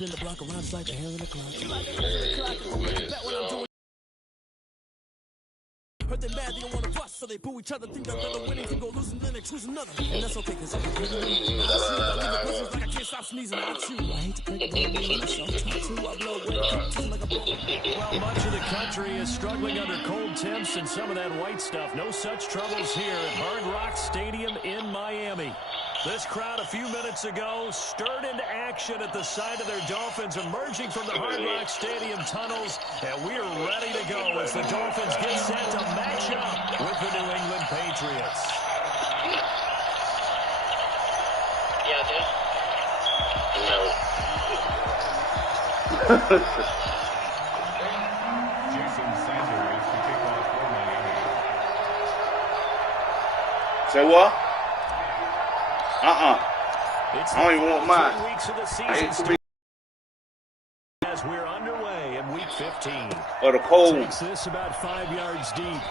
In the block around it's like the hair in the clock. Bet when I'm doing. Heard they mad, they don't wanna bust, so they boo each other, think that they're the winning, can go losing, then they choose another. And that's okay, cause I'm competing. I shoot, I leave the business like I can't stop sneezing. I chew. I hate to break it down, but myself try to. I blow away, like a ball. Well, much of the country is struggling under cold temps and some of that white stuff. No such troubles here at Hard Rock Stadium in Miami. This crowd a few minutes ago stirred into action at the side of their Dolphins emerging from the Hard Rock Stadium tunnels, and we're ready to go as the Dolphins get set to match up with the New England Patriots. Yeah, dude. No. Jason Sanders to kick off for Miami. Say what? It's I don't even want mine. Weeks of the season as we're underway in week 15. Or the cold. Takes this about 5 yards deep.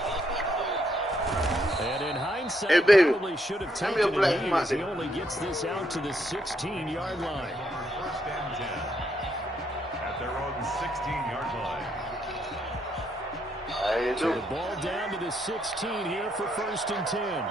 And in hindsight, hey, baby, probably should have taken it in as he only gets this out to the 16-yard line. First and 10 at their own 16-yard line. So the ball down to the 16 here for first and 10.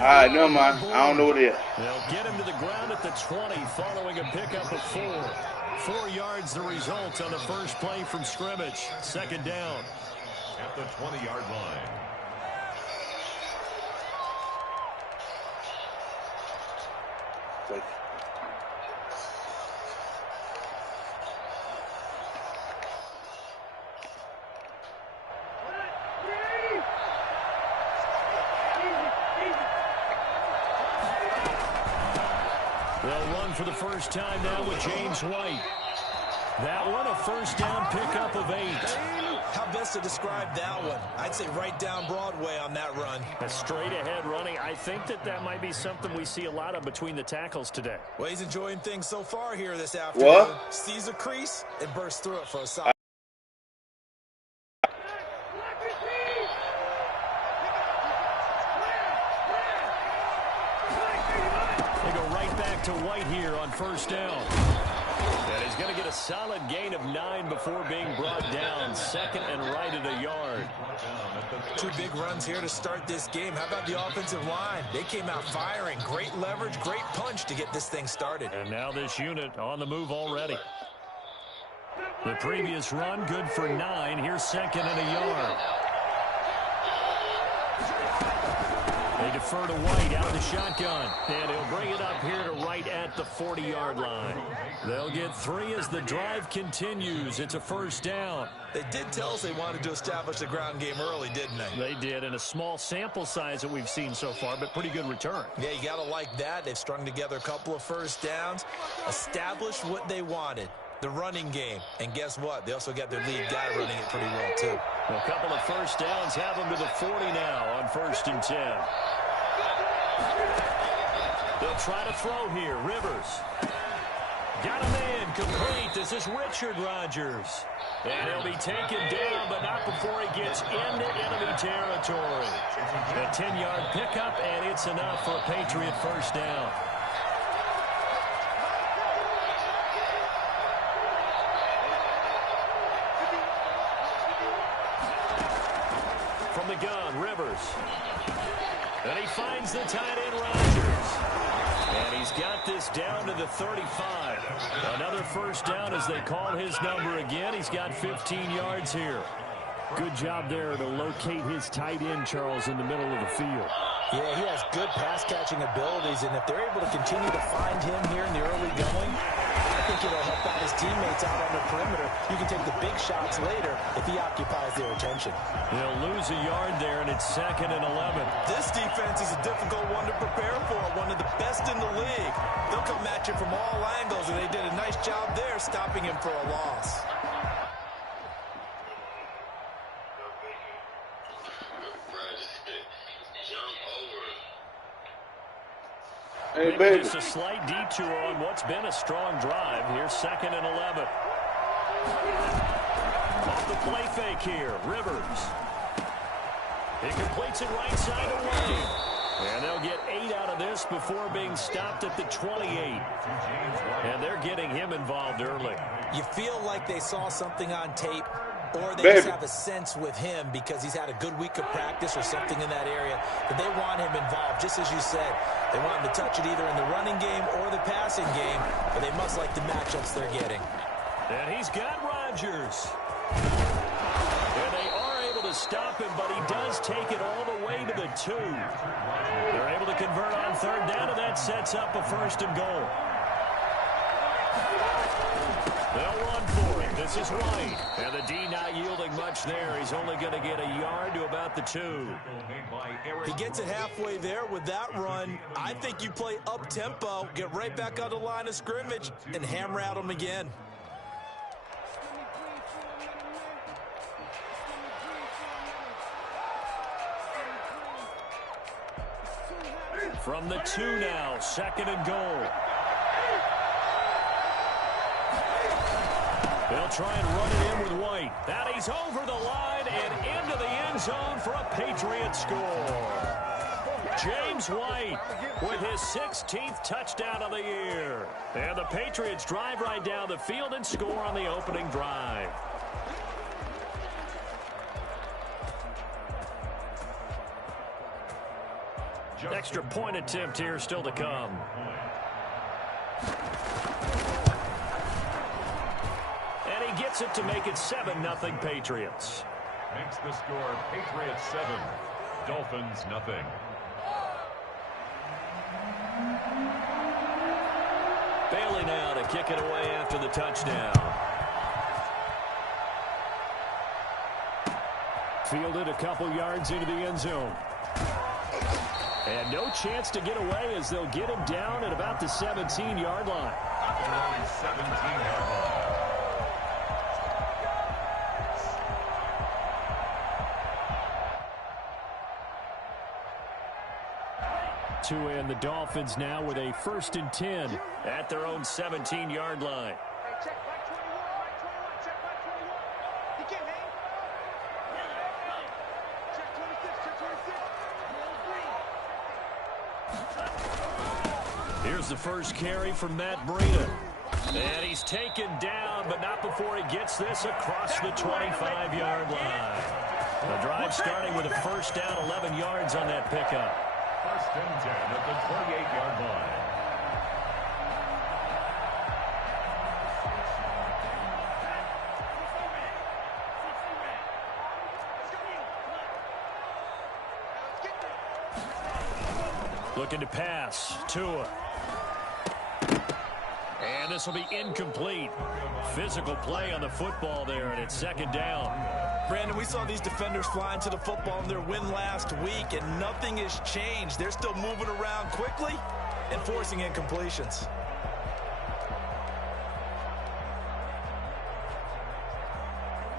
All right, never mind. I don't know what it is. They'll get him to the ground at the 20 following a pickup of 4. 4 yards the result on the first play from scrimmage. Second down. At the 20-yard line. They'll run for the first time now with James White. That one, a first down pickup of 8. How best to describe that one? I'd say right down Broadway on that run. A straight ahead running. I think that might be something we see a lot of between the tackles today. Well, he's enjoying things so far here this afternoon. What? Sees a crease and bursts through it for a side. They go right back to White here on first down. And he's going to get a solid gain of 9 before being brought down. Second and right at a yard. 2 big runs here to start this game. How about the offensive line? They came out firing. Great leverage, great punch to get this thing started. And now this unit on the move already. The previous run good for 9. Here's second and a yard. They defer to White out of the shotgun. And he'll bring it up here to right at the 40-yard line. They'll get 3 as the drive continues. It's a first down. They did tell us they wanted to establish the ground game early, didn't they? They did, in a small sample size that we've seen so far, but pretty good return. Yeah, you got to like that. They've strung together a couple of first downs, established what they wanted, the running game. And guess what? They also got their lead guy running it pretty well, too. A couple of first downs have them to the 40 now on first and 10. They'll try to throw here. Rivers. Got a man complete. This is Richard Rodgers. And he'll be taken down, but not before he gets into enemy territory. A 10-yard pickup, and it's enough for a Patriot first down. From the gun, Rivers. And he finds the tight end, Rodgers. And he's got this down to the 35. Another first down as they call his number again. He's got 15 yards here. Good job there to locate his tight end, Charles, in the middle of the field. Yeah, he has good pass-catching abilities, and if they're able to continue to find him here in the early going, I think it'll help out his teammates out on the perimeter. You can take the big shots later if he occupies their attention. They'll lose a yard there, and it's second and 11. This defense is a difficult one to prepare for, one of the best in the league. They'll come at you from all angles, and they did a nice job there stopping him for a loss. Hey, Maybe just a slight detour on what's been a strong drive. Here's second and 11. Off the play fake here, Rivers. He completes it right side away. And they'll get 8 out of this before being stopped at the 28. And they're getting him involved early. You feel like they saw something on tape, or they just have a sense with him because he's had a good week of practice or something in that area that they want him involved. Just as you said, they want him to touch it either in the running game or the passing game, but they must like the matchups they're getting. And he's got Rodgers. And they are able to stop him, but he does take it all the way to the 2. They're able to convert on third down, and that sets up a 1st and goal. They'll run for it. This is White. And the D not yielding much there. He's only going to get a yard to about the 2. He gets it halfway there with that run. I think you play up-tempo, get right back on the line of scrimmage, and hammer at him again. From the 2 now, 2nd and goal. They'll try and run it in with White. That he's over the line and into the end zone for a Patriot score. James White with his 16th touchdown of the year. And the Patriots drive right down the field and score on the opening drive. Extra point attempt here still to come. And he gets it to make it 7-0 Patriots. Makes the score Patriots 7, Dolphins 0. Bailey now to kick it away after the touchdown. Fielded a couple yards into the end zone. And no chance to get away as they'll get him down at about the 17-yard line. 17-yard line. And the Dolphins now with a 1st and 10 at their own 17-yard line. Here's the first carry from Matt Breida. And he's taken down, but not before he gets this across the 25-yard line. The drive starting with a 1st down, 11 yards on that pickup. 1st and 10 at the 28-yard line. Looking to pass. Tua. And this will be incomplete. Physical play on the football there, and it's 2nd down. Brandon, we saw these defenders flying to the football in their win last week, and nothing has changed. They're still moving around quickly and forcing incompletions.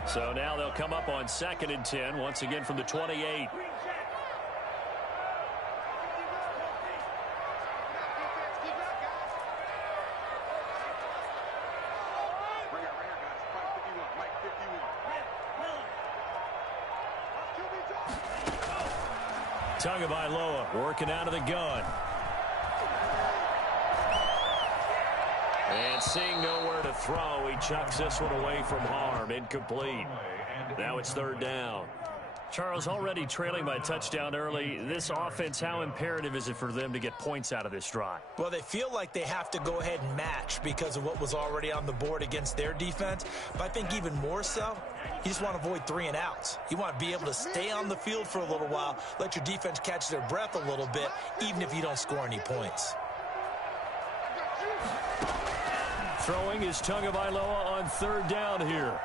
So now they'll come up on 2nd and 10, once again from the 28. Tagovailoa working out of the gun. And seeing nowhere to throw, he chucks this one away from harm. Incomplete. Now it's 3rd down. Charles, already trailing by a touchdown early. This offense, how imperative is it for them to get points out of this drive? Well, they feel like they have to go ahead and match because of what was already on the board against their defense. But I think even more so, you just want to avoid 3 and outs. You want to be able to stay on the field for a little while, let your defense catch their breath a little bit, even if you don't score any points. Throwing is Tagovailoa on 3rd down here.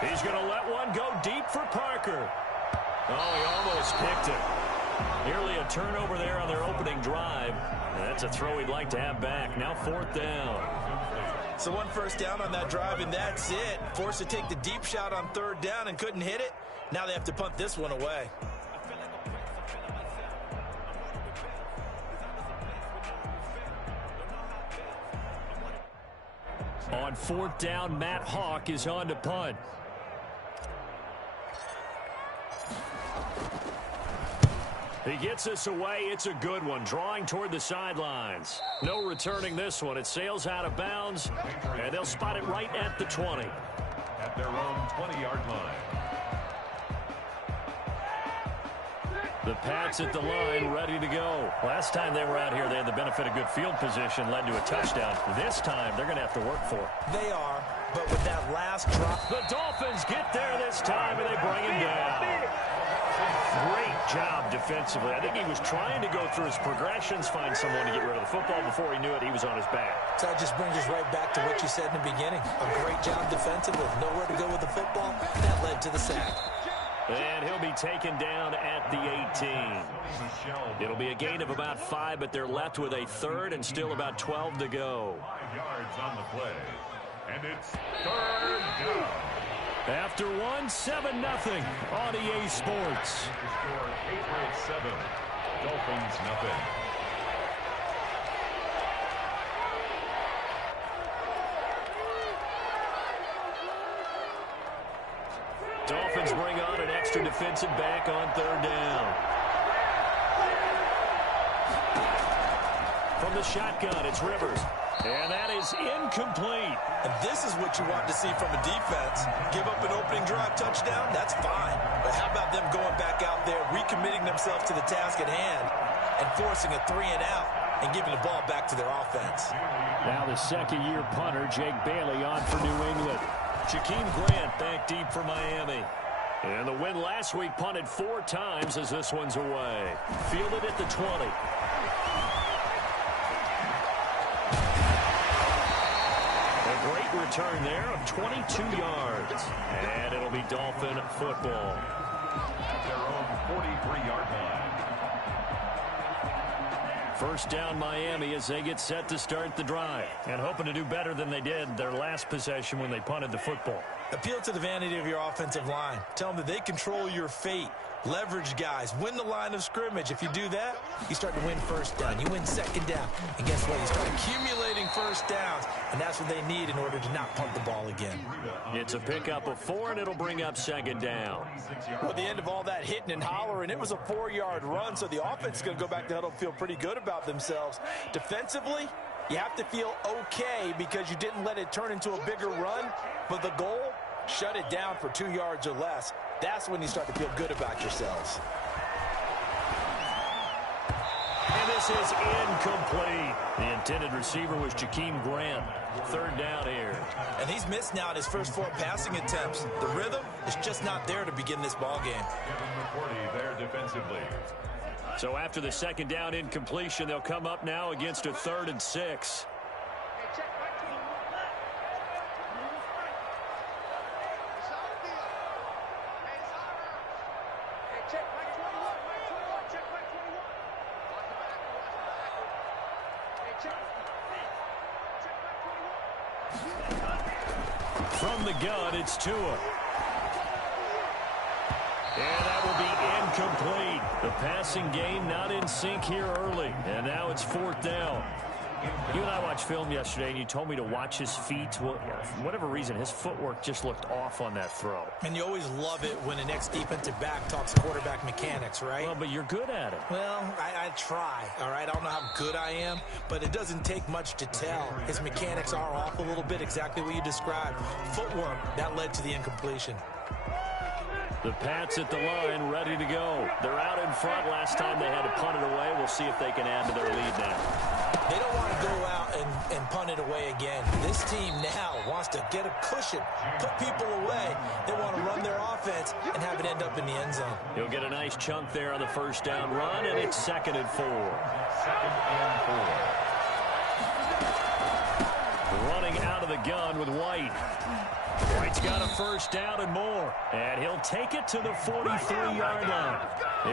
He's going to let one go deep for Parker. Oh, he almost picked it. Nearly a turnover there on their opening drive. And that's a throw he'd like to have back. Now 4th down. So 1 first down on that drive, and that's it. Forced to take the deep shot on 3rd down and couldn't hit it. Now they have to punt this one away. On 4th down, Matt Hawk is on to punt. He gets us away. It's a good one. Drawing toward the sidelines. No returning this one. It sails out of bounds, and they'll spot it right at the 20. At their own 20-yard line. The Pats at the line, ready to go. Last time they were out here, they had the benefit of good field position, led to a touchdown. This time, they're going to have to work for it. They are, but with that last drop. The Dolphins get there this time, and they bring him down. Great job defensively. I think he was trying to go through his progressions, find someone to get rid of the football. Before he knew it, he was on his back. So that just brings us right back to what you said in the beginning. A great job defensively. Nowhere to go with the football. That led to the sack. And he'll be taken down at the 18. It'll be a gain of about 5, but they're left with a third and still about 12 to go. 5 yards on the play. And it's 3rd down. After 1, 7-0 on EA Sports. The score 8-7. Dolphins nothing. Dolphins bring on an extra defensive back on 3rd down. From the shotgun, it's Rivers. And that is incomplete. And this is what you want to see from a defense. Give up an opening drive touchdown, that's fine. But how about them going back out there, recommitting themselves to the task at hand, and forcing a 3-and-out, and giving the ball back to their offense. Now the second-year punter, Jake Bailey, on for New England. Jakeem Grant back deep for Miami. And the win last week, punted 4 times as this one's away. Fielded at the 20. A great return there of 22 yards. And it'll be Dolphin football. At their own 43-yard line. First down Miami as they get set to start the drive. And hoping to do better than they did their last possession when they punted the football. Appeal to the vanity of your offensive line. Tell them that they control your fate. Leverage guys. Win the line of scrimmage. If you do that, you start to win first down. You win second down. And guess what? You start accumulating first downs. And that's what they need in order to not punt the ball again. It's a pickup of 4, and it'll bring up second down. Well, at the end of all that hitting and hollering, it was a 4-yard run, so the offense is going to go back to the huddle and feel pretty good about themselves. Defensively, you have to feel okay because you didn't let it turn into a bigger run, but the goal, shut it down for 2 yards or less. That's when you start to feel good about yourselves. And this is incomplete. The intended receiver was Jakeem Grant. 3rd down here. And he's missed now in his first 4 passing attempts. The rhythm is just not there to begin this ball game. Given the 40 there defensively. So after the second down incompletion, they'll come up now against a 3rd and 6. From the gun, it's Tua. And that will be incomplete. The passing game not in sync here early. And now it's 4th down. You and I watched film yesterday, and you told me to watch his feet. Well, for whatever reason, his footwork just looked off on that throw. And you always love it when an ex-defensive back talks quarterback mechanics, right? Well, but you're good at it. Well, I try, all right? I don't know how good I am, but it doesn't take much to tell. His mechanics are off a little bit, exactly what you described. Footwork, that led to the incompletion. The Pats at the line, ready to go. They're out in front. Last time they had to punt it away. We'll see if they can add to their lead now. They don't want to go out and punt it away again. This team now wants to get a cushion, put people away. They want to run their offense and have it end up in the end zone. He'll get a nice chunk there on the first down run, and it's 2nd and 4. 2nd and 4. Running out of the gun with White. White's got a first down and more. And he'll take it to the 43-yard line.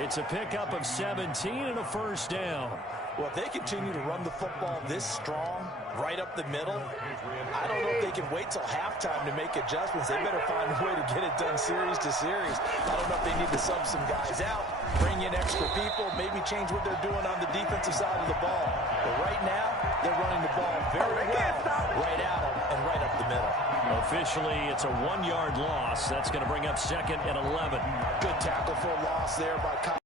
It's a pickup of 17 and a first down. Well, if they continue to run the football this strong, right up the middle, I don't know if they can wait till halftime to make adjustments. They better find a way to get it done series to series. I don't know if they need to sub some guys out, bring in extra people, maybe change what they're doing on the defensive side of the ball. But right now, they're running the ball very well right at them, and right up the middle. Officially, it's a 1-yard loss. That's going to bring up 2nd and 11. Good tackle for a loss there by Kyle.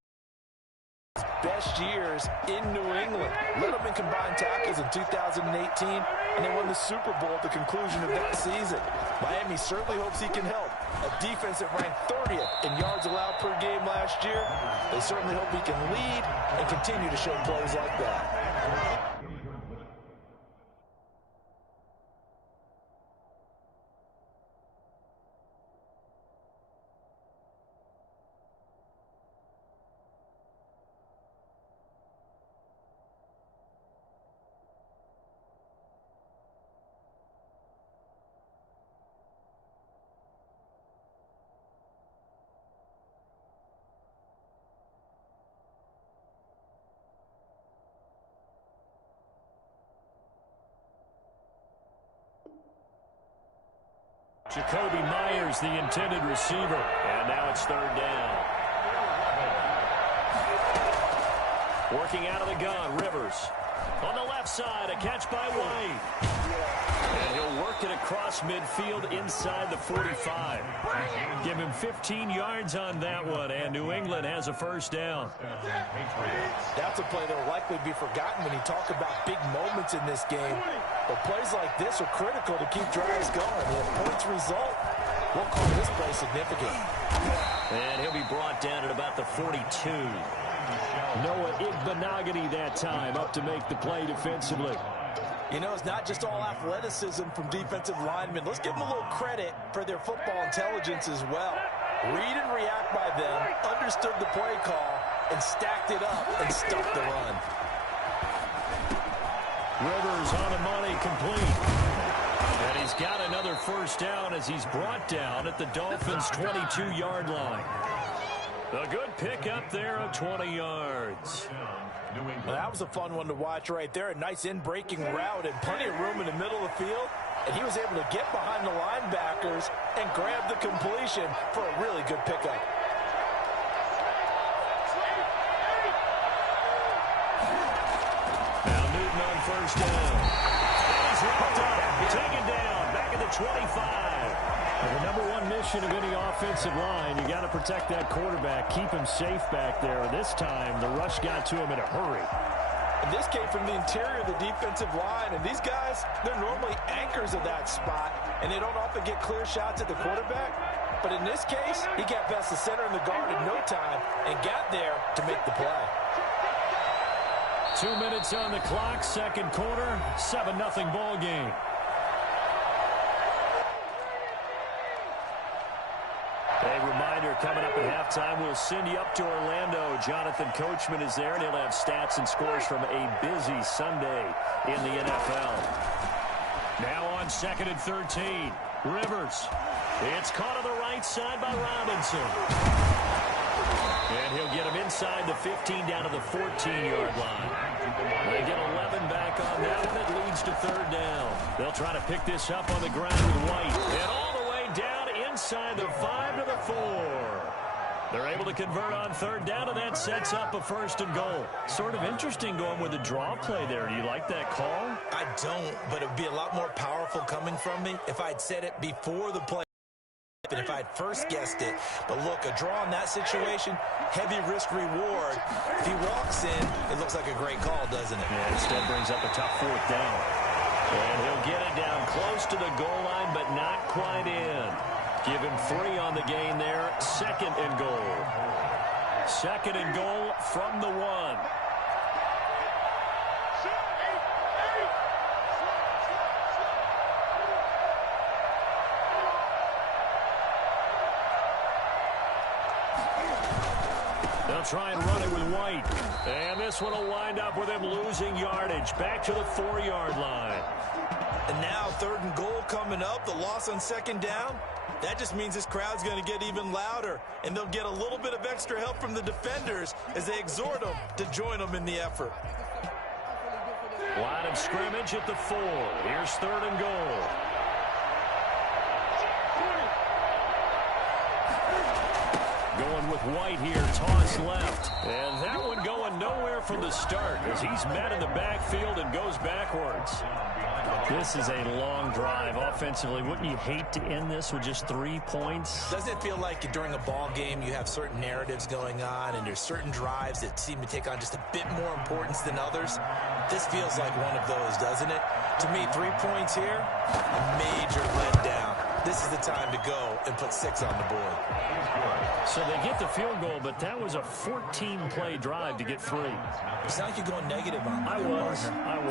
Best years in New England. Led them in combined tackles in 2018, and they won the Super Bowl at the conclusion of that season. Miami certainly hopes he can help. A defense that ranked 30th in yards allowed per game last year. They certainly hope he can lead and continue to show plays like that. Jacoby Myers, the intended receiver. And now it's 3rd down. Working out of the gun, Rivers. On the left side, a catch by White. And he'll work it across midfield inside the 45. Give him 15 yards on that one, and New England has a 1st down. That's a play that will likely be forgotten when you talk about big moments in this game. But plays like this are critical to keep drives going. If points result, we'll call this play significant. And he'll be brought down at about the 42. Noah Igbenogany that time up to make the play defensively. You know, it's not just all athleticism from defensive linemen. Let's give them a little credit for their football intelligence as well. Read and react by them, understood the play call, and stacked it up and stuffed the run. Rivers on the money, complete. And he's got another 1st down as he's brought down at the Dolphins' 22-yard line. A good pickup there of 20 yards. Well, that was a fun one to watch right there. A nice in-breaking route and plenty of room in the middle of the field. And he was able to get behind the linebackers and grab the completion for a really good pickup. Now Newton on 1st down. He's wrapped up, taken down, back at the 25. And the number one mission of any offensive line, you got to protect that quarterback, keep him safe back there. This time, the rush got to him in a hurry. And this came from the interior of the defensive line, and these guys, they're normally anchors of that spot, and they don't often get clear shots at the quarterback. But in this case, he got past the center and the guard in no time and got there to make the play. 2 minutes on the clock, 2nd quarter, 7-0 ball game. A reminder coming up at halftime, we'll send you up to Orlando. Jonathan Coachman is there, and he'll have stats and scores from a busy Sunday in the NFL. Now on 2nd and 13, Rivers. It's caught on the right side by Robinson. And he'll get him inside the 15 down to the 14-yard line. They get 11 back on that one. It leads to 3rd down. They'll try to pick this up on the ground with White. And all the way down inside the 5 to the 4. They're able to convert on 3rd down, and that sets up a 1st and goal. Sort of interesting going with the draw play there. Do you like that call? I don't, but it would be a lot more powerful coming from me if I'd said it before the play and if I'd first guessed it. But look, a draw in that situation, heavy risk reward. If he walks in, it looks like a great call, doesn't it? Yeah, instead brings up a tough 4th down. And he'll get it down close to the goal line, but not quite in. Give him 3 on the gain there. 2nd and goal. 2nd and goal from the 1. They'll try and run it with White. And this one will wind up with him losing yardage. Back to the 4-yard line. And now 3rd and goal coming up. The loss on 2nd down. That just means this crowd's going to get even louder. And they'll get a little bit of extra help from the defenders as they exhort them to join them in the effort. Line of scrimmage at the 4. Here's 3rd and goal. Going with White here, toss left. And that one going nowhere from the start as he's met in the backfield and goes backwards. This is a long drive offensively. Wouldn't you hate to end this with just 3 points? Doesn't it feel like during a ball game you have certain narratives going on and there's certain drives that seem to take on just a bit more importance than others? This feels like one of those, doesn't it? To me, 3 points here, a major letdown. This is the time to go and put 6 on the board. So they get the field goal, but that was a 14-play drive to get 3. It sounds like you're going negative on me. I was.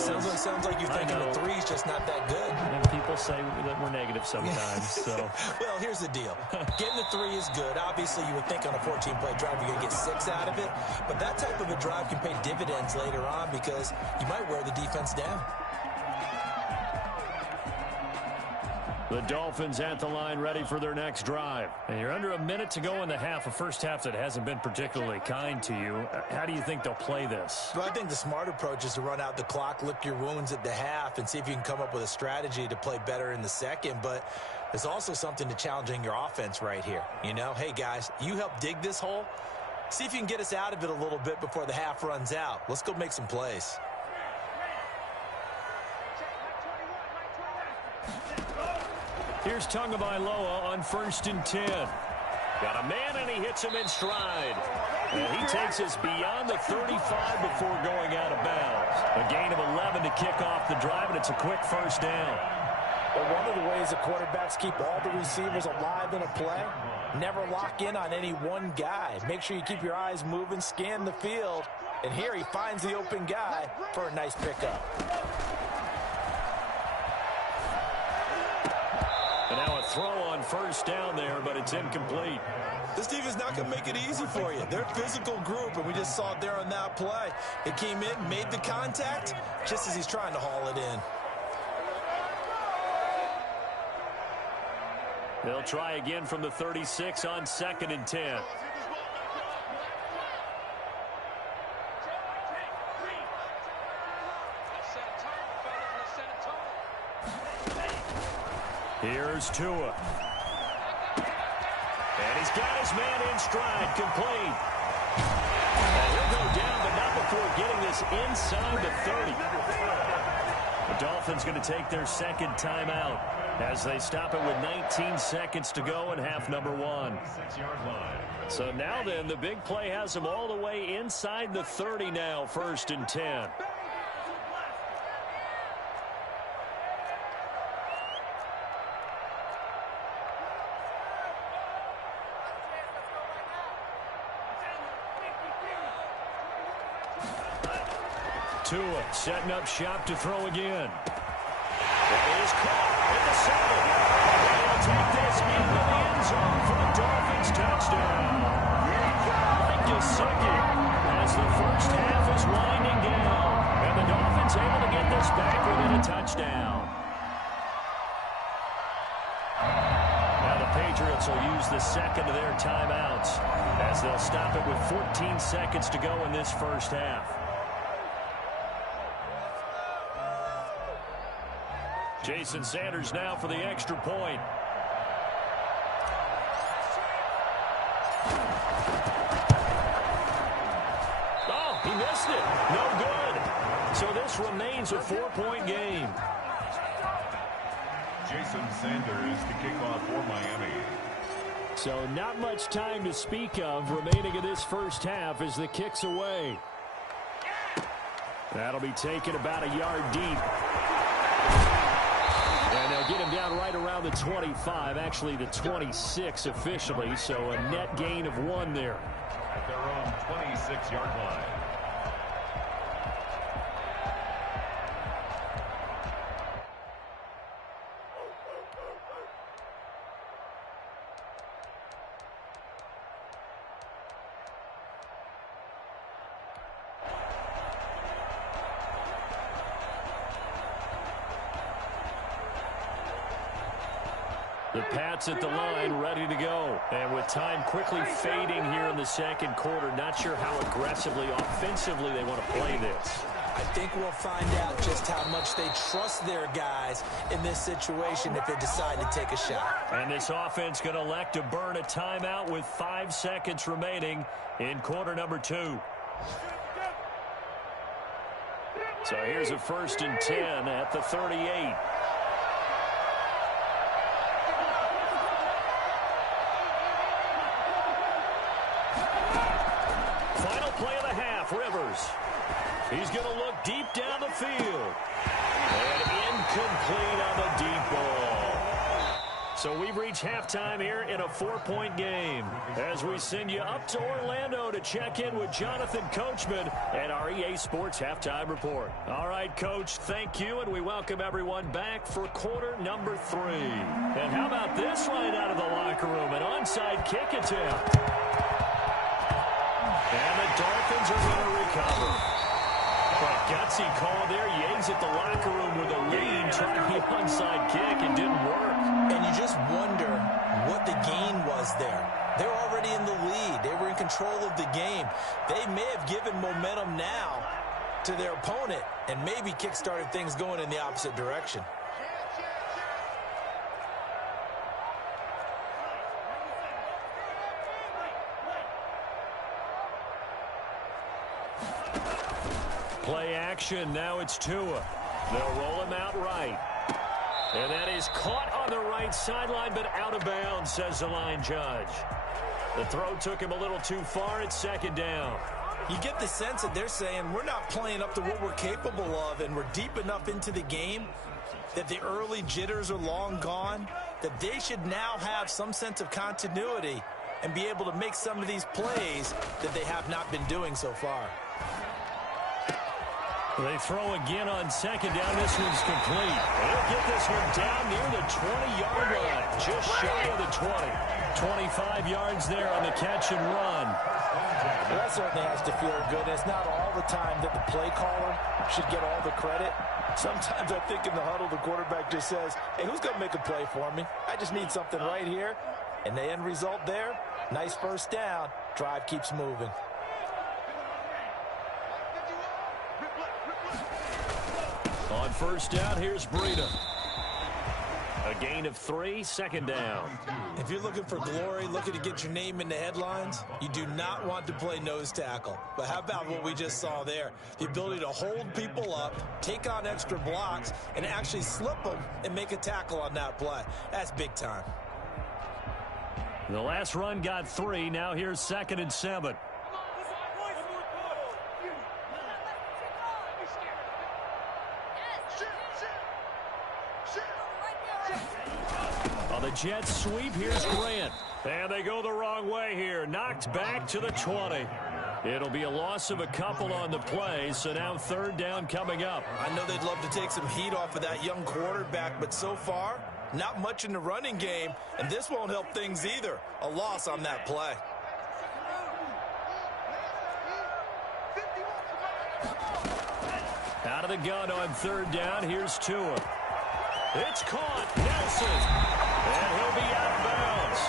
Sounds like you're thinking the 3's just not that good. And people say that we're negative sometimes. So. Well, here's the deal. Getting the 3 is good. Obviously, you would think on a 14-play drive you're going to get 6 out of it. But that type of a drive can pay dividends later on because you might wear the defense down. The Dolphins at the line ready for their next drive. And you're under a minute to go in the half, a first half that hasn't been particularly kind to you. How do you think they'll play this? Well, I think the smart approach is to run out the clock, lick your wounds at the half, and see if you can come up with a strategy to play better in the second. But there's also something to challenging your offense right here. You know, hey, guys, you help dig this hole. See if you can get us out of it a little bit before the half runs out. Let's go make some plays. Here's Tagovailoa on 1st and 10. Got a man, and he hits him in stride. And he takes us beyond the 35 before going out of bounds. A gain of 11 to kick off the drive, and it's a quick first down. Well, one of the ways the quarterbacks keep all the receivers alive in a play, never lock in on any one guy. Make sure you keep your eyes moving, scan the field. And here he finds the open guy for a nice pickup. And now a throw on 1st down there, but it's incomplete. This defense not going to make it easy for you. They're a physical group, and we just saw it there on that play. It came in, made the contact, just as he's trying to haul it in. They'll try again from the 36 on 2nd and 10. Here's Tua. And he's got his man in stride, complete. And he'll go down, but not before getting this inside the 30. The Dolphins going to take their 2nd timeout as they stop it with 19 seconds to go in half number 1. So now then, the big play has them all the way inside the 30 now, 1st and 10. Tua setting up shop to throw again. It is caught at the 7. They'll take this into the end zone for the Dolphins touchdown. Mike Gesicki as the first half is winding down. And the Dolphins able to get this back within a touchdown. Now the Patriots will use the 2nd of their timeouts as they'll stop it with 14 seconds to go in this first half. Jason Sanders now for the extra point. Oh, he missed it. No good. So this remains a 4-point game. Jason Sanders to kick off for Miami. So not much time to speak of remaining in this first half as the kick's away. That'll be taken about a yard deep. And they'll get him down right around the 25, actually the 26 officially, so a net gain of 1 there. At their own 26-yard line. The Pats at the line, ready to go. And with time quickly fading here in the second quarter, not sure how aggressively, offensively they want to play this. I think we'll find out just how much they trust their guys in this situation if they decide to take a shot. And this offense going to elect to burn a timeout with 5 seconds remaining in quarter number 2. So here's a 1st and 10 at the 38. Final play of the half, Rivers. He's going to look deep down the field. And incomplete on the deep ball. So we've reached halftime here in a 4-point game as we send you up to Orlando to check in with Jonathan Coachman at our EA Sports Halftime Report. All right, Coach, thank you, and we welcome everyone back for quarter number 3. And how about this right out of the locker room, an onside kick attempt. And the Dolphins are going to recover. But gutsy call there. Yates at the locker room with a lead, trying the onside kick. It didn't work. And you just wonder what the gain was there. They're already in the lead. They were in control of the game. They may have given momentum now to their opponent and maybe kick-started things going in the opposite direction. Play action. Now it's Tua. They'll roll him out right. And that is caught on the right sideline, but out of bounds, says the line judge. The throw took him a little too far. It's 2nd down. You get the sense that they're saying we're not playing up to what we're capable of, and we're deep enough into the game that the early jitters are long gone, that they should now have some sense of continuity and be able to make some of these plays that they have not been doing so far. They throw again on 2nd down. This one's complete. They'll get this one down near the 20-yard line, just shy of the 20. 25 yards there on the catch and run. Well, that certainly has to feel good. It's not all the time that the play caller should get all the credit. Sometimes I think in the huddle, the quarterback just says, hey, who's going to make a play for me? I just need something right here. And the end result there, nice 1st down. Drive keeps moving. On 1st down, here's Breida. A gain of 3, 2nd down. If you're looking for glory, looking to get your name in the headlines, you do not want to play nose tackle. But how about what we just saw there? The ability to hold people up, take on extra blocks, and actually slip them and make a tackle on that play. That's big time. The last run got 3. Now here's 2nd and 7. On the Jets sweep, here's Grant. And they go the wrong way here. Knocked back to the 20. It'll be a loss of a couple on the play, so now 3rd down coming up. I know they'd love to take some heat off of that young quarterback, but so far, not much in the running game, and this won't help things either. A loss on that play. Out of the gun on 3rd down, here's Tua. It's caught, Nelson, and he'll be out of bounds.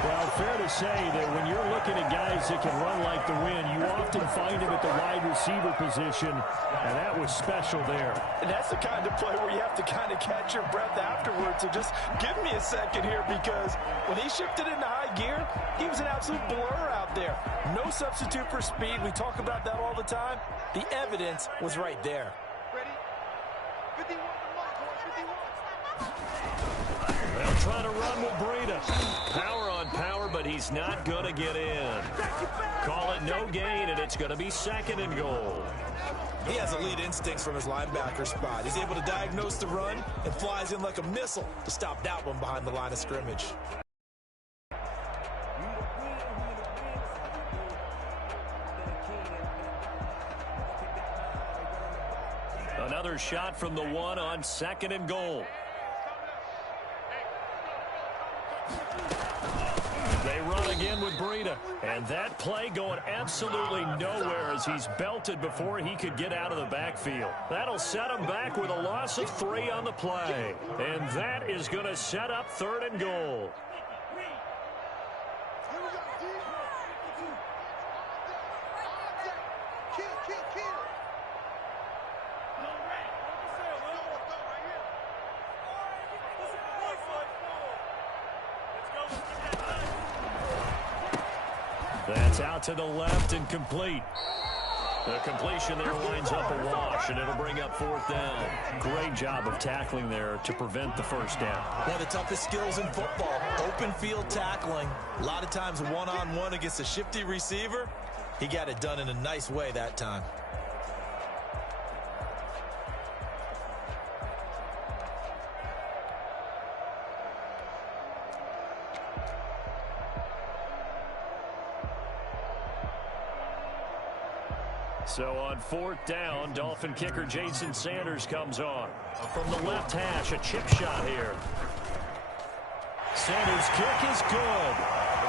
Well, fair to say that when you're looking at guys that can run like the wind, you often find him at the wide receiver position, and that was special there. And that's the kind of play where you have to kind of catch your breath afterwards. So just give me a second here, because when he shifted into high gear, he was an absolute blur out there. No substitute for speed. We talk about that all the time. The evidence was right there. They'll try to run with Breida. Power on power, but he's not going to get in. Call it no gain, and it's going to be 2nd and goal. He has elite instincts from his linebacker spot. He's able to diagnose the run and flies in like a missile to stop that one behind the line of scrimmage. Another shot from the 1 on 2nd and goal. They run again with Breida. And that play going absolutely nowhere as he's belted before he could get out of the backfield. That'll set him back with a loss of 3 on the play. And that is going to set up 3rd and goal. That's out to the left and complete. The completion there winds up a wash, and it'll bring up 4th down. Great job of tackling there to prevent the first down. One of the toughest skills in football, open field tackling. A lot of times one-on-one against a shifty receiver. He got it done in a nice way that time. So on 4th down, Dolphin kicker Jason Sanders comes on. From the left hash, a chip shot here. Sanders' kick is good.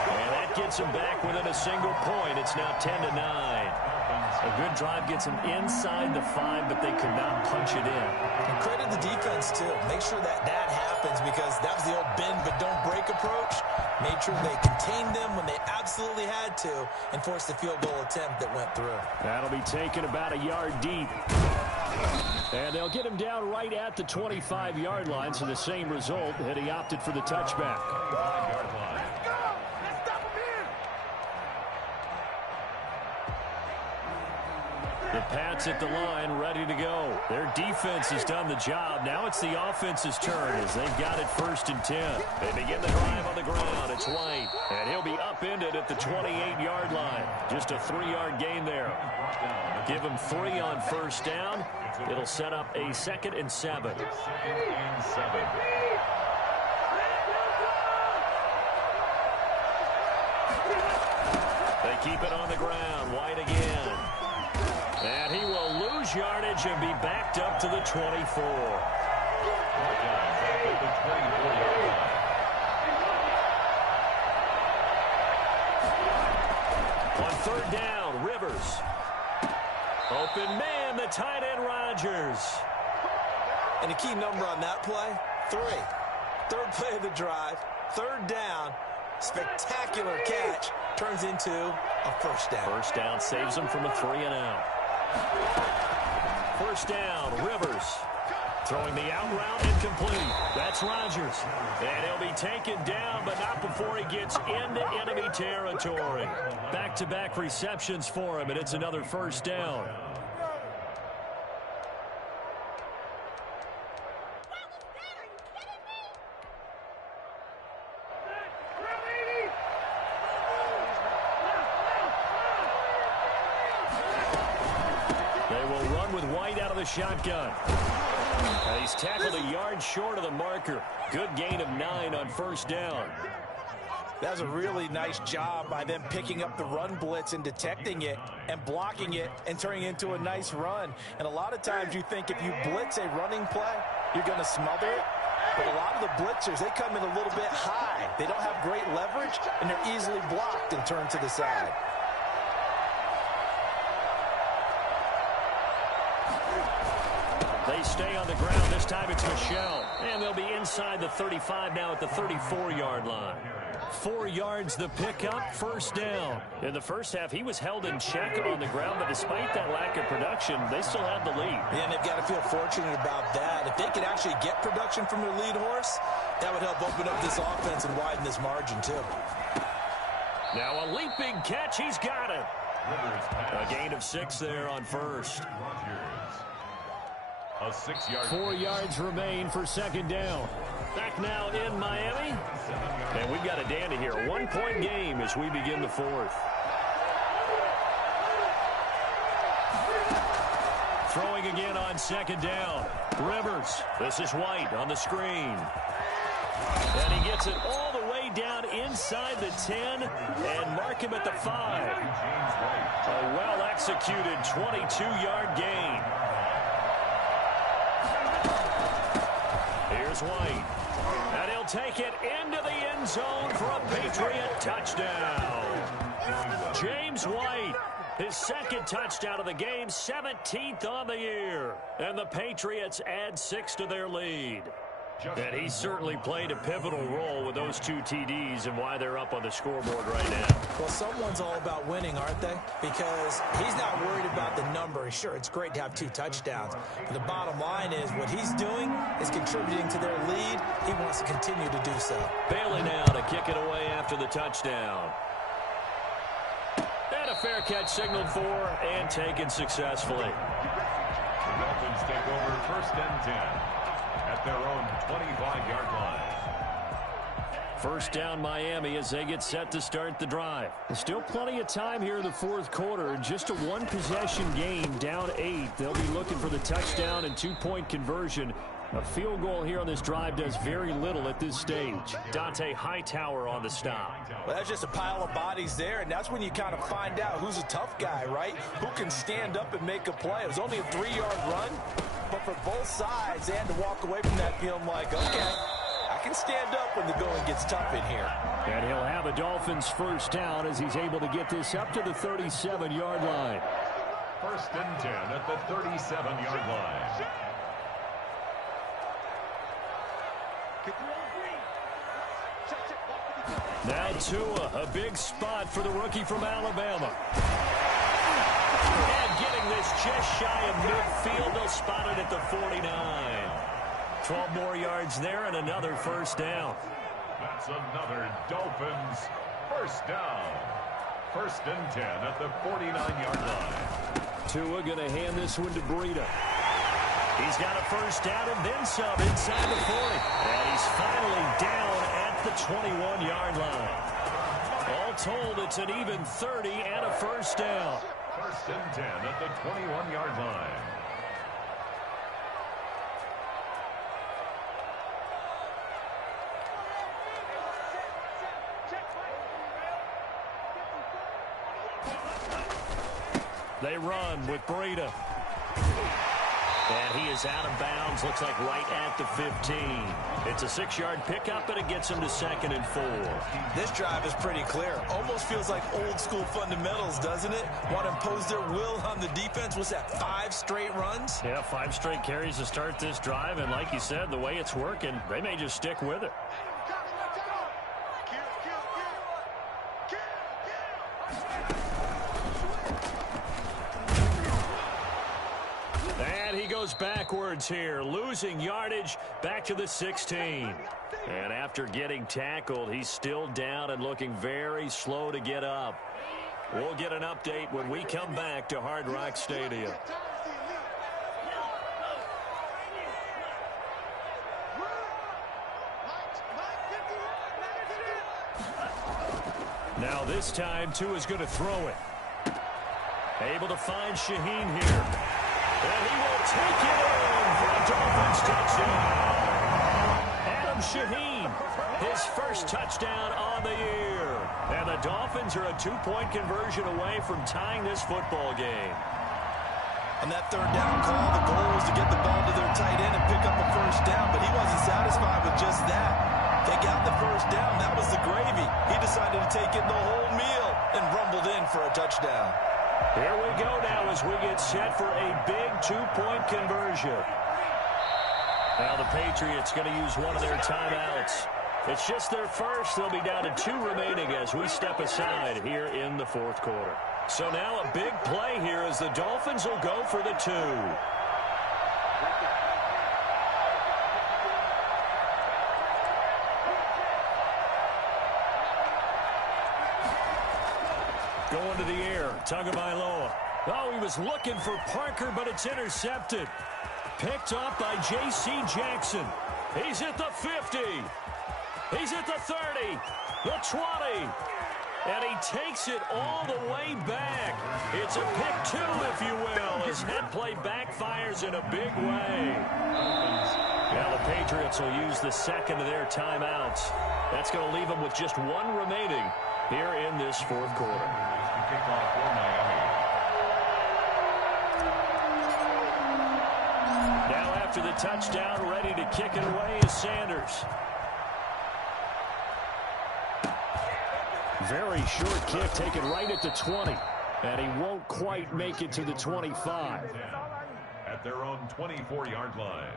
And that gets him back within a single point. It's now 10-9. A good drive gets him inside the 5, but they could not punch it in. And credit the defense, too. Make sure that happens, because that was the old bend but don't break approach. Made sure they contained them when they absolutely had to and forced the field goal attempt that went through. That'll be taken about a yard deep. And they'll get him down right at the 25-yard line, so the same result, and he opted for the touchback. The Pats at the line, ready to go. Their defense has done the job. Now it's the offense's turn as they've got it 1st and 10. They begin the drive on the ground. It's White, and he'll be upended at the 28-yard line. Just a 3-yard gain there. Give him 3 on 1st down. It'll set up a 2nd and 7. They keep it on the ground. White again. And he will lose yardage and be backed up to the 24. On 3rd down, Rivers. Open man, the tight end Rodgers. And a key number on that play, 3. 3rd play of the drive, 3rd down. Spectacular catch turns into a 1st down. 1st down saves him from a 3-and-out. 1st down, Rivers. Throwing the out route incomplete. That's Rodgers. And he'll be taken down, but not before he gets into enemy territory. Back-to-back receptions for him, and it's another 1st down. Shotgun. He's tackled a yard short of the marker. Good gain of 9 on 1st down. That was a really nice job by them picking up the run blitz and detecting it and blocking it and turning it into a nice run. And a lot of times you think if you blitz a running play, you're going to smother it. But a lot of the blitzers, they come in a little bit high. They don't have great leverage, and they're easily blocked and turned to the side. They stay on the ground. This time it's Michel. And they'll be inside the 35 now at the 34-yard line. 4 yards the pickup, 1st down. In the first half, he was held in check on the ground, but despite that lack of production, they still have the lead. Yeah, and they've got to feel fortunate about that. If they could actually get production from their lead horse, that would help open up this offense and widen this margin, too. Now a leaping catch. He's got it. A gain of 6 there on 1st. A 6-yard. 4 yards remain for 2nd down. Back now in Miami. And we've got a dandy here. 1-point game as we begin the 4th. Throwing again on 2nd down. Rivers. This is White on the screen. And he gets it all the way down inside the 10 and mark him at the 5. A well-executed 22-yard gain. Here's White. And he'll take it into the end zone for a Patriot touchdown. James White, his 2nd touchdown of the game, 17th on the year. And the Patriots add 6 to their lead. And he certainly played a pivotal role with those 2 TDs and why they're up on the scoreboard right now. Well, someone's all about winning, aren't they? Because he's not worried about the number. Sure, it's great to have 2 touchdowns. But the bottom line is what he's doing is contributing to their lead. He wants to continue to do so. Bailey now to kick it away after the touchdown. And a fair catch signaled for and taken successfully. The Dolphins take over 1st and 10 at their own 25-yard line. First down Miami as they get set to start the drive. There's still plenty of time here in the fourth quarter. Just a one-possession game, down 8. They'll be looking for the touchdown and two-point conversion. A field goal here on this drive does very little at this stage. Dante Hightower on the stop. Well, that's just a pile of bodies there, and that's when you kind of find out who's a tough guy, right? Who can stand up and make a play. It was only a 3-yard run, but for both sides, they had to walk away from that feeling like, okay, I can stand up when the going gets tough in here. And he'll have a Dolphins first down as he's able to get this up to the 37-yard line. 1st and 10 at the 37-yard line. Now Tua, a big spot for the rookie from Alabama. And getting this just shy of midfield, they'll spot it at the 49. 12 more yards there and another first down. That's another Dolphins first down. 1st and 10 at the 49-yard line. Tua going to hand this one to Breida. He's got a first down and then some inside the 40. And he's finally down at the 21-yard line. All told, it's an even 30 and a first down. 1st and 10 at the 21-yard line. They run with Breida. And he is out of bounds, looks like right at the 15. It's a 6-yard pickup, and it gets him to 2nd and 4. This drive is pretty clear. Almost feels like old-school fundamentals, doesn't it? Want to impose their will on the defense. What's that, 5 straight runs? Yeah, 5 straight carries to start this drive, and like you said, the way it's working, they may just stick with it. He goes backwards here, losing yardage back to the 16. And after getting tackled, he's still down and looking very slow to get up. We'll get an update when we come back to Hard Rock Stadium. Now this time, Tua's going to throw it. Able to find Shaheen here. And he will take it in for a Dolphins touchdown. Adam Shaheen, his first touchdown on the year. And the Dolphins are a 2-point conversion away from tying this football game. On that 3rd down call, the goal was to get the ball to their tight end and pick up a first down, but he wasn't satisfied with just that. They got the first down. That was the gravy. He decided to take in the whole meal and rumbled in for a touchdown. Here we go now as we get set for a big 2-point conversion. Now the Patriots going to use one of their timeouts. It's just their first. They'll be down to 2 remaining as we step aside here in the 4th quarter. So now a big play here as the Dolphins will go for the 2. Going to the air, Tagovailoa. Oh, he was looking for Parker, but it's intercepted. Picked up by J.C. Jackson. He's at the 50. He's at the 30, the 20. And he takes it all the way back. It's a pick 2, if you will, as head play backfires in a big way. Now the Patriots will use the second of their timeouts. That's going to leave them with just 1 remaining here in this 4th quarter. Now after the touchdown, ready to kick it away is Sanders. Very short kick taken right at the 20. And he won't quite make it to the 25. At their own 24-yard line.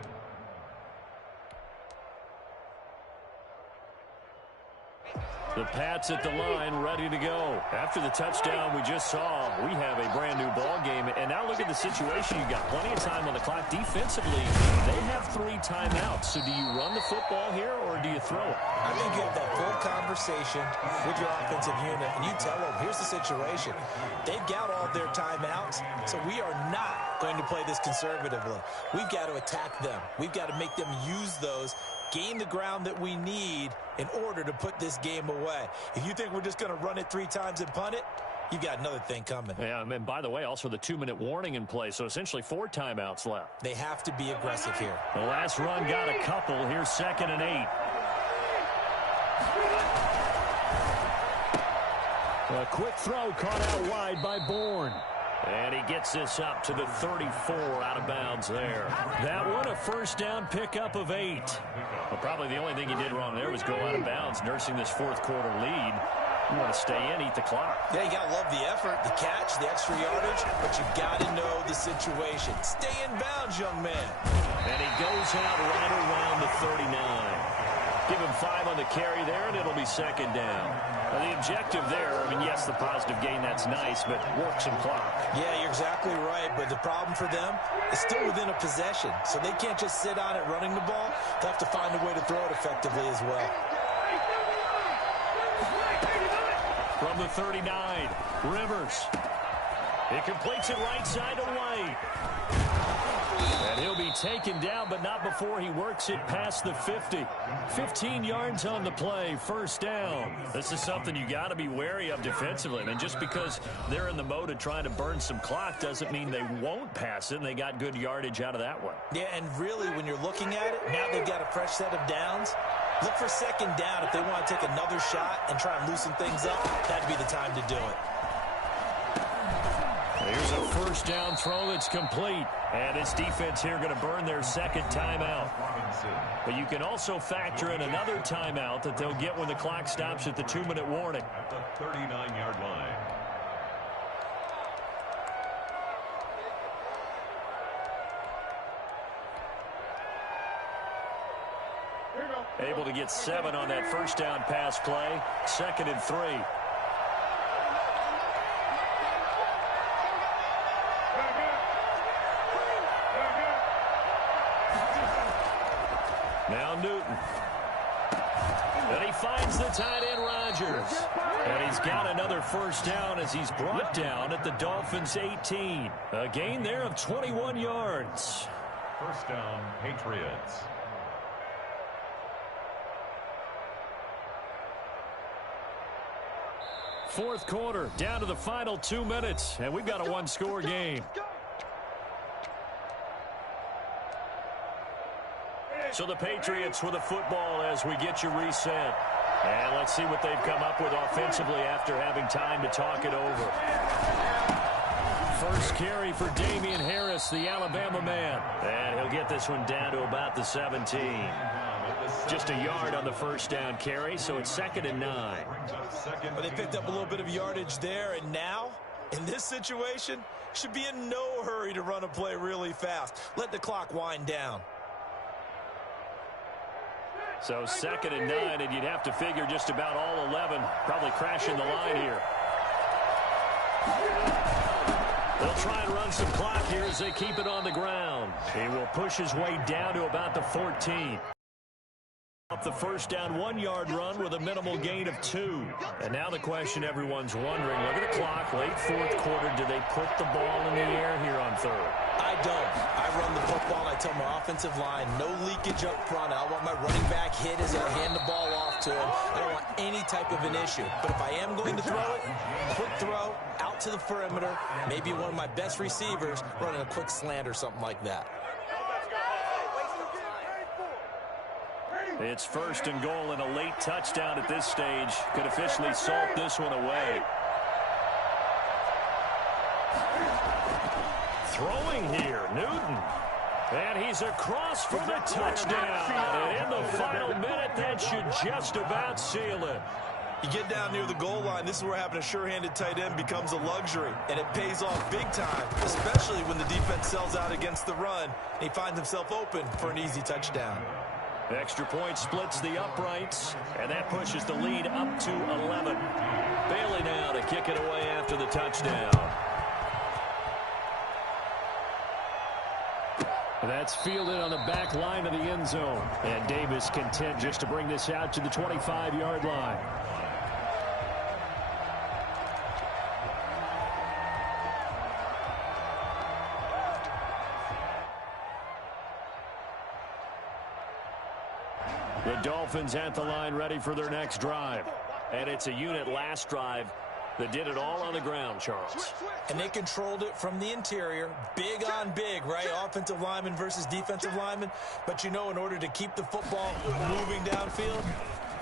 The Pats at the line, ready to go. After the touchdown we just saw, we have a brand new ball game. And now look at the situation. You've got plenty of time on the clock. Defensively, they have 3 timeouts. So do you run the football here or do you throw it? I think you have that full conversation with your offensive unit, and you tell them, here's the situation. They've got all their timeouts, so we are not going to play this conservatively. We've got to attack them. We've got to make them use those, gain the ground that we need in order to put this game away. If you think we're just going to run it 3 times and punt it, you got another thing coming. Yeah, and by the way, also the 2-minute warning in play, so essentially 4 timeouts left. They have to be aggressive here. The last run got a couple. Here's 2nd and 8. A quick throw caught out wide by Bourne. And he gets this up to the 34, out of bounds there. That one, a first down pickup of 8. Well, probably the only thing he did wrong there was go out of bounds, nursing this 4th quarter lead. You want to stay in, eat the clock. Yeah, you got to love the effort, the catch, the extra yardage, but you got to know the situation. Stay in bounds, young man. And he goes out right around the 39. Give him 5 on the carry there, and it'll be 2nd down. Now, the objective there, I mean, yes, the positive gain, that's nice, but work some clock. Yeah, you're exactly right, but the problem for them is still within a possession, so they can't just sit on it running the ball. They have to find a way to throw it effectively as well. From the 39, Rivers. He completes it right side to White. And he'll be taken down, but not before he works it past the 50. 15 yards on the play, first down. This is something you got to be wary of defensively. I mean, just because they're in the mode of trying to burn some clock doesn't mean they won't pass it, and they got good yardage out of that one. Yeah, and really, when you're looking at it, now they've got a fresh set of downs. Look for 2nd down if they want to take another shot and try and loosen things up. That'd be the time to do it. Here's a first down throw that's complete. And his defense here going to burn their 2nd timeout. But you can also factor in another timeout that they'll get when the clock stops at the 2-minute warning. At the 39-yard line. Able to get 7 on that first down pass play. 2nd and 3. Now Newton. And he finds the tight end, Rodgers. And he's got another first down as he's brought down at the Dolphins' 18. A gain there of 21 yards. First down, Patriots. Fourth quarter, down to the final 2 minutes, and we've got a 1-score game. So the Patriots with the football as we get you reset. And let's see what they've come up with offensively after having time to talk it over. First carry for Damian Harris, the Alabama man. And he'll get this one down to about the 17. Just a yard on the first down carry, so it's 2nd and 9. But they picked up a little bit of yardage there, and now, in this situation, should be in no hurry to run a play really fast. Let the clock wind down. So 2nd and 9, and you'd have to figure just about all 11 probably crashing the line here. They'll try and run some clock here as they keep it on the ground. He will push his way down to about the 14. Up the first down 1-yard run with a minimal gain of 2. And now the question everyone's wondering, look at the clock, late 4th quarter, do they put the ball in the air here on 3rd? I don't. I run the football, and I tell my offensive line, no leakage up front. I want my running back hit as I hand the ball off to him. I don't want any type of an issue. But if I am going to throw it, quick throw, out to the perimeter, maybe one of my best receivers running a quick slant or something like that. It's 1st and goal, and a late touchdown at this stage could officially salt this one away. Throwing here, Newton. And he's across for the touchdown. And in the final minute, that should just about seal it. You get down near the goal line, this is where having a sure-handed tight end becomes a luxury, and it pays off big time, especially when the defense sells out against the run, and he finds himself open for an easy touchdown. Extra point splits the uprights, and that pushes the lead up to 11. Bailey now to kick it away after the touchdown. That's fielded on the back line of the end zone. And Davis content just to bring this out to the 25-yard line. The Dolphins at the line ready for their next drive. And it's a unit last drive that did it all on the ground, Charles. And they controlled it from the interior, big on big, right? Offensive lineman versus defensive lineman. But, you know, in order to keep the football moving downfield,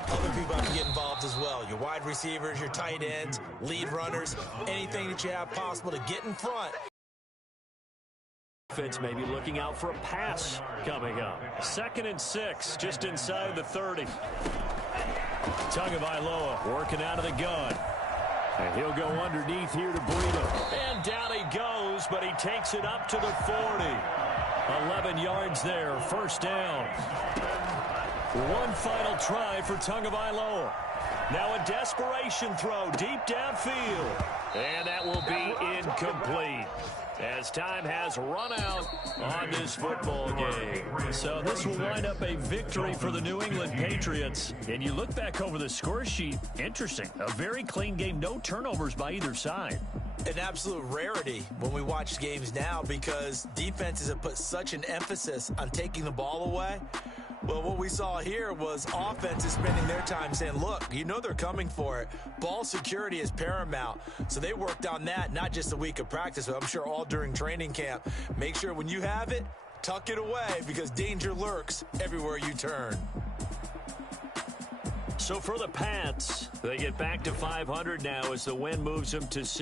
other people have to get involved as well. Your wide receivers, your tight ends, lead runners, anything that you have possible to get in front. Fitz may be looking out for a pass coming up. 2nd and 6, just inside the 30. Tagovailoa working out of the gun. And he'll go underneath here to Breida. And down he goes, but he takes it up to the 40. 11 yards there, 1st down. One final try for Tagovailoa. Now a desperation throw deep downfield. And that will be incomplete, as time has run out on this football game. So this will wind up a victory for the New England Patriots. And you look back over the score sheet, interesting. A very clean game, no turnovers by either side. An absolute rarity when we watch games now, because defenses have put such an emphasis on taking the ball away. Well, what we saw here was offenses spending their time saying, look, you know they're coming for it. Ball security is paramount. So they worked on that, not just a week of practice, but I'm sure all during training camp. Make sure when you have it, tuck it away, because danger lurks everywhere you turn. So for the Pats, they get back to 500 now as the win moves them to 6.